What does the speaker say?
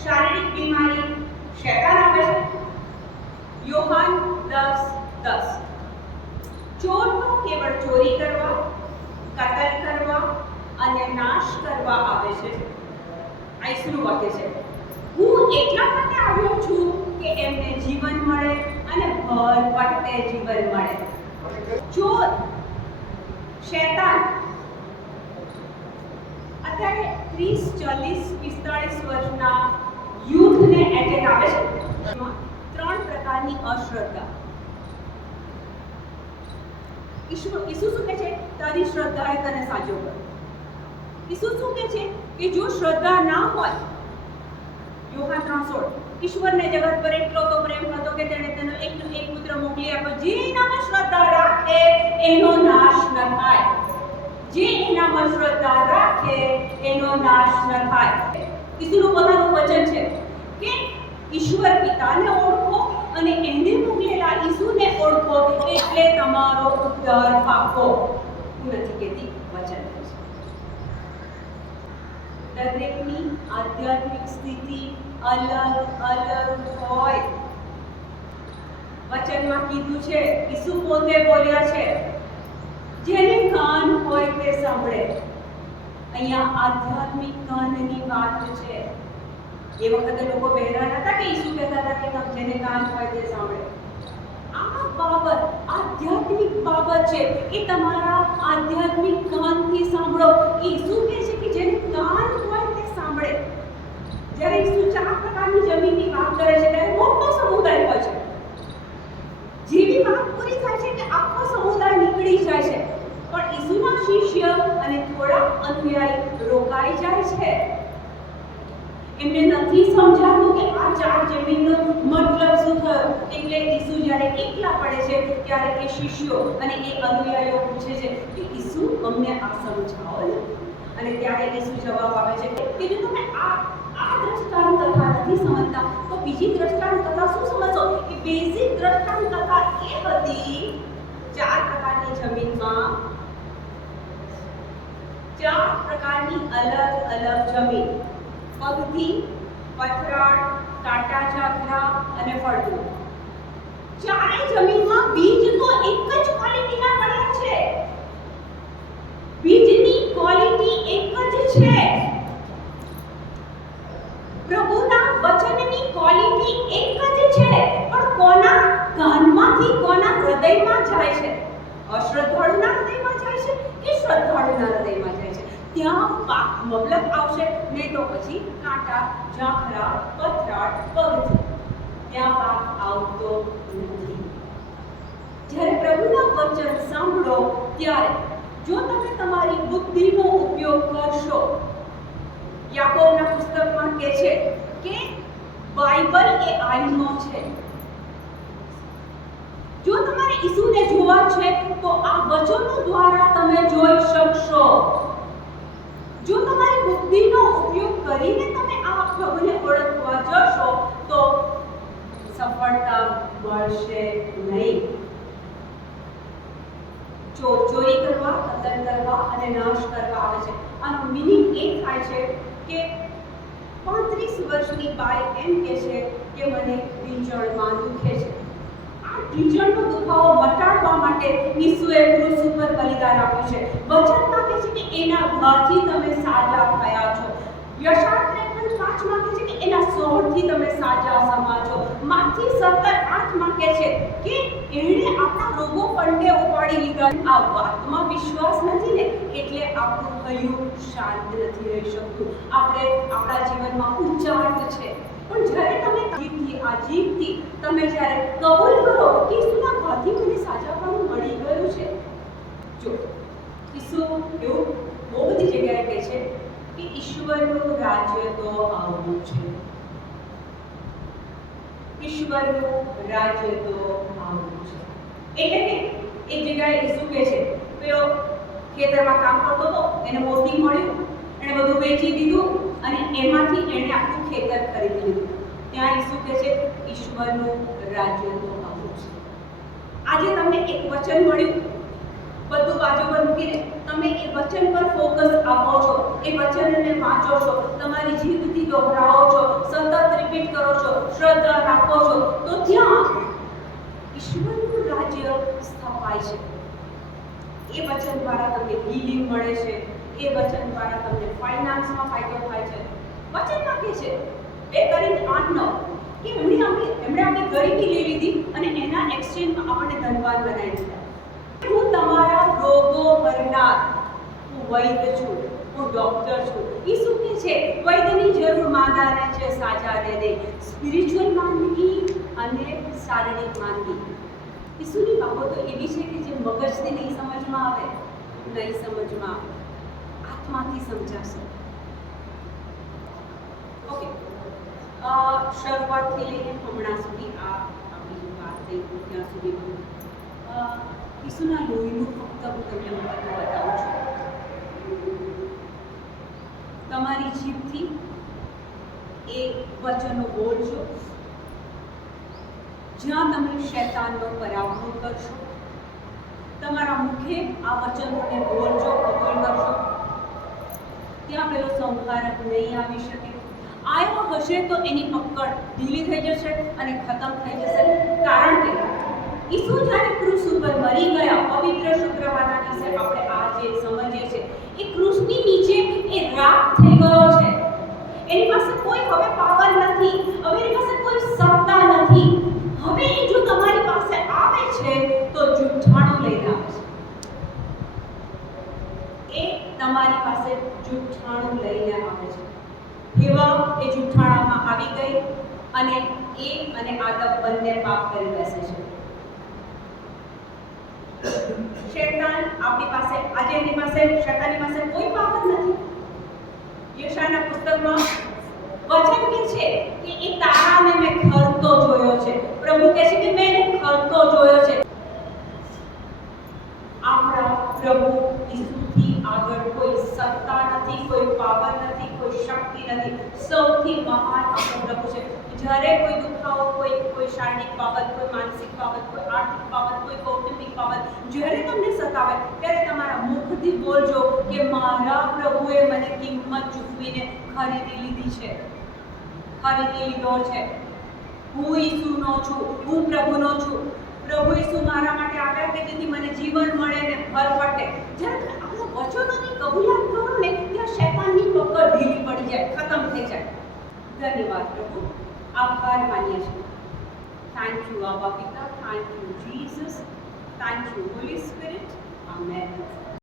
શારીરિક બીમારી, શેતાન આવે છે યોહાન દસ દસ. ચોરનો કેવળ ચોરી કરવા કતલ કરવા અને નાશ કરવા આવે છે. આઈસનું વાક્ય છે. હું એટલા માટે આવ્યો છું કે એમને જીવન મળે અને ભરપટે જીવન મળે. ચોર, શેતાન. અત્યારે ત્રીસ, ચાલીસ આવે છે. ત્રણ પ્રકારની અશ્રદ્ધા. ઈસુ ઈસુ શું કહે છે? તારી શ્રદ્ધાએ તને સાજો કર્યો ઈસુ શું કહે છે? કે જો શ્રદ્ધા ના હોય, યોહાન ત્રણ સોળ, ઈશ્વરને જગત પર એટલો તો પ્રેમ હતો કે તેણે તેનો એક એક પુત્ર મોકલી આપ્યો. જે એનામાં શ્રદ્ધા રાખે, એનો નાશ ન થાય. જે એનામાં શ્રદ્ધા રાખે, એનો નાશ ન થાય. ઈસુનું પોતાનું વચન છે કે ઈશ્વર પિતાને ઓળખો અને એને મોકલેલા ઈસુને ઓળખો એટલે તમારો ઉદ્ધાર પાકો. નથી કહેતી, વચન દરેકની આધ્યાત્મિક સ્થિતિ અલગ અલગ હોય. વચનમાં કીધું છે, ઈસુ પોતે બોલ્યા છે, જેને કાન હોય તે સાંભળે. અહીંયા આધ્યાત્મિક કાનની વાત છે. એ વખતે લોકો બહેરા હતા કે ઈસુ કહેતા હતા કે તમે જેને કાન હોય તે સાંભળે. આ બાબત, આધ્યાત્મિક બાબત છે એ તમારા આધ્યાત્મિક કાનથી સાંભળો. ઈસુ કહે છે કે જેને કાન હોય તે સાંભળે. જ્યારે ઈસુ ચાર પ્રકારની જમીનની વાત કરે છે, ત્યારે મોટો સમુદાય હોય છે. જેવી વાત પૂરી થાય છે કે આખો સમુદાય નીકળી જાય છે. પણ ઈસુના શિષ્ય અને થોડા અનુયાયી રોકાઈ જાય છે. એમને નથી સમજાતું કે આ ચાર જમીનનો મતલબ શું થયો? એટલે ઈસુ જ્યારે એકલા પડે છે, ત્યારે એ શિષ્યો અને એ અનુયાયીઓ પૂછે છે કે ઈસુ, અમને આ સમજાવો અને ત્યારે ઈસુ જવાબ આપે છે કે જો તમે આ આ દ્રષ્ટાંત કથા નથી સમજતા. તો બીજી દ્રષ્ટાંત કથા શું સમજો કે બેઝિક દ્રષ્ટાંત કથા એ હતી ચાર પ્રકારની જમીનમાં ચાર પ્રકારની અલગ અલગ જમીન. પગથી પથરાળ, કાંટા ઝાખરા અને ફળદુ. ચારે જમીનમાં બીજ તો એક જ ક્વોલિટીના મળ્યા છે. બીજની ક્વોલિટી એક જ છે. પ્રભુના વચનની ક્વોલિટી એક જ છે. પણ કોના કાનમાંથી કોના હૃદયમાં જાય છે? અશ્રદ્ધાળુના હૃદયમાં જાય છે કે શ્રદ્ધાળુના હૃદયમાં ત્યાં પાક મબલક આવશે, નહીં તો પછી કાંટા, ઝાંખરા, પથરાળ પગથી ત્યાં પાક આવતો નથી. જ્યારે પ્રભુના વચન સાંભળો, ત્યારે જો તમે તમારી બુદ્ધિનો ઉપયોગ કરશો, યાકોબના પુસ્તકમાં કહે છે કે બાઇબલ એ આઈનો છે. જો તમારે ઈસુને જોવા છે, તો આ વચનો દ્વારા તમે જોઈ શકશો. બુદ્ધિનો ઉપયોગ કરીને તમે આ અક્ષરોને ઓળખવા જશો તો સફળતા મળશે નહીં. ચોર કરવા, કતલ કરવા અને નાશ કરવા આવે છે. આનો મિનિંગ એ થાય છે કે પાંત્રીસ વર્ષની બાઈ એમ કહે છે કે મને ઢીંચણમાં દુખે છે. આ ઢીંચણનો દુખાવો મટાડવા માટે ઈસુએ ક્રુસ ઉપર બલિદાન આપ્યું છે. વચનમાં કહે છે કે એના ઘાથી તમે સાજા થયા છો યશાયા ત્રેપન પાંચમાં કહે છે કે એના સોળથી તમે સાજા સમાજો માથી સત્તર આઠમાં કહે છે કે એણે આપણા રોગો પંડે ઉપાડી લીધા. આ વાતમાં વિશ્વાસ નથી ને, એટલે આપણું હૈયું શાંત નથી રહી શકતું. આપણે આપણા જીવનમાં ઉચ્ચાટ છે. પણ જ્યારે તમે જીભથી આ જીભથી તમે જ્યારે કબૂલ કરો કે ઈસુના ઘાથી મને સાજાપણું મળી ગયું છે. જો, ઈસુ એવું બહુ બધી જગ્યાએ કહે છે કે ઈશ્વરનું રાજ્ય તો આવવું છે. ઈશ્વરનું રાજ્ય તો આવવું છે. એટલે કે એક જગ્યાએ ઈસુ કહે છે? પેલો ખેતરમાં કામ કરતો હતો, એને મોતી મળ્યું, એણે બધું વેચી દીધું અને એમાંથી એણે આખું ખેતર ખરીદી લીધું. ત્યાં ઈસુ કહે છે? ઈશ્વરનું રાજ્ય તો આવવું છે. આજે તમને એક વચન મળ્યું. બધું બાજુ પર મૂકીને તમે એ વચન પર ફોકસ આપો છો. એ વચનને વાંચો છો. તમારી જીભથી દોહરાવો છો, શ્રદ્ધા રાખો છો, તો ત્યાં ઈશ્વરનું રાજ્ય સ્થાપાય છે. એ વચન દ્વારા તમને હીલિંગ મળે છે, એ વચન દ્વારા તમને ફાઇનાન્સમાં ફાયદો થાય છે. વચન વાક્ય છે, બે કરીને આઠ નવ. કે એમણે આપણી એમણે આપણી ગરીબી લઈ લીધી અને એના એક્સચેન્જમાં આપણને ધનવાન બનાવી દીધા. હું તમારા રોગો ભરનાર. વૈદ્ય છું, હું ડોક્ટર છું. એ શું કે છે? વૈદ્યની જરૂર માંદાને છે, સાચા નહીં સ્પિરિચ્યુઅલ માંદગી અને શારીરિક માંદગી ઈસુની બાબતો એવી છે કે જે મગજથી નહીં સમજમાં આવે, નહીં સમજમાં આવે. આત્માથી સમજાશે. ઓકે શરૂઆતથી લઈને હમણાં સુધી આ આપણી વાત થઈ, ત્યાં સુધી ઈસુના લોહીનું ફક્ત હું તમને મહત્વ બતાવું છું. તમારી જીભથી એ વચનો બોલજો. જ્યાં તમે શૈતાનનો પરાભવ કરશો, તમારા મુખે આ વચનોને બોલજો કબૂલ કરશો. ત્યાં પેલો સંહારક નહીં આવી શકે. આવ્યો હશે તો એની પકડ ઢીલી થઈ જશે અને ખતમ થઈ જશે. કારણ કે ઈસુ જ્યારે ક્રૂસ ઉપર મરી ગયા, પવિત્ર શુક્રવારના દિવસે આપણે જે સમજીએ છીએ એ ક્રૂસની નીચે એ રાખ થઈ ગયો છે એની પાસે કોઈ હવે પાવર નથી હવે એની પાસે કોઈ સત્તા નથી હવે એ જો તમારી પાસે આવે છે તો જુઠ્ઠાણું લઈને આવે છે એ તમારી પાસે જૂઠાણું લઈને આવે છે. હેવા એ જૂઠાણામાં આવી ગઈ અને એ અને આદમ બંને પાપ કરી બેસે છે. શેતાન આપણી પાસે, આજે એની પાસે, શૈતાનની પાસે કોઈ પાવર નથી. યશાના પુસ્તકમાં વચન કે છે કે એ તારાને મેં ખરતો જોયો છે. પ્રભુ કહે છે કે મેં એને ખરતો જોયો છે આપણા પ્રભુ ઈસુથી આગળ કોઈ સત્તા નથી કોઈ પાવર નથી, કોઈ શક્તિ નથી. સૌથી મહાન આપણો પ્રભુ છે. જ્યારે કોઈ દુખાવો, કોઈ કોઈ શારીરિક બાબત કોઈ માનસિક બાબત કોઈ આર્થિક બાબત કોઈ કૌટુંબિક બાબત જ્યારે તમને સતાવે, ત્યારે તમારા મુખથી બોલજો કે મારા પ્રભુએ મને કિંમત ચૂકવીને ખરીદી લીધી છે. ખરીદી લીધો છે. હું ઈસુનો છું. હું પ્રભુનો છું. પ્રભુ ઈસુ મારા માટે આવ્યા કે જેથી મને જીવન મળે ને ભરપટે જ્યારે તમે આપણા વચનોની કબૂલાત કરો ને ત્યાં શૈતાનની પકડ જાય ખતમ થઈ જાય. ધન્યવાદ પ્રભુ. આભાર માનીએ છીએ. થેન્ક યુ આવા પિતા thank you Jesus thank you holy spirit amen